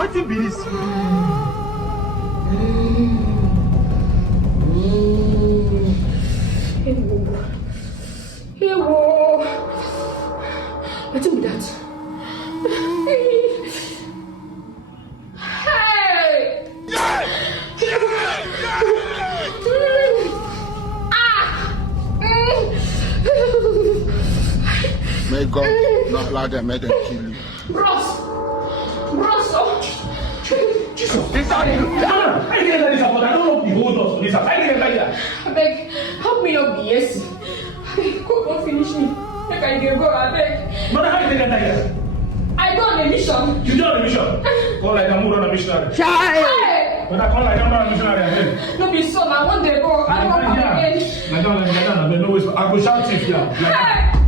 What be this? Hey, what be that? Hey! May God not allow them, may them kill you. Bros, oh. Jesus, this I didn't let this happen. I don't know the whole door. This I didn't like that. I beg, help me not be yes. Go don't finish me. Make I go, I beg. But how did they get that? I go on a mission. You go on a mission? Call like I'm on a missionary. Hey! When I call like I'm on a missionary, I said, No be so, I want to go. I don't want to come again. I don't know. I go shout if you are. Hey!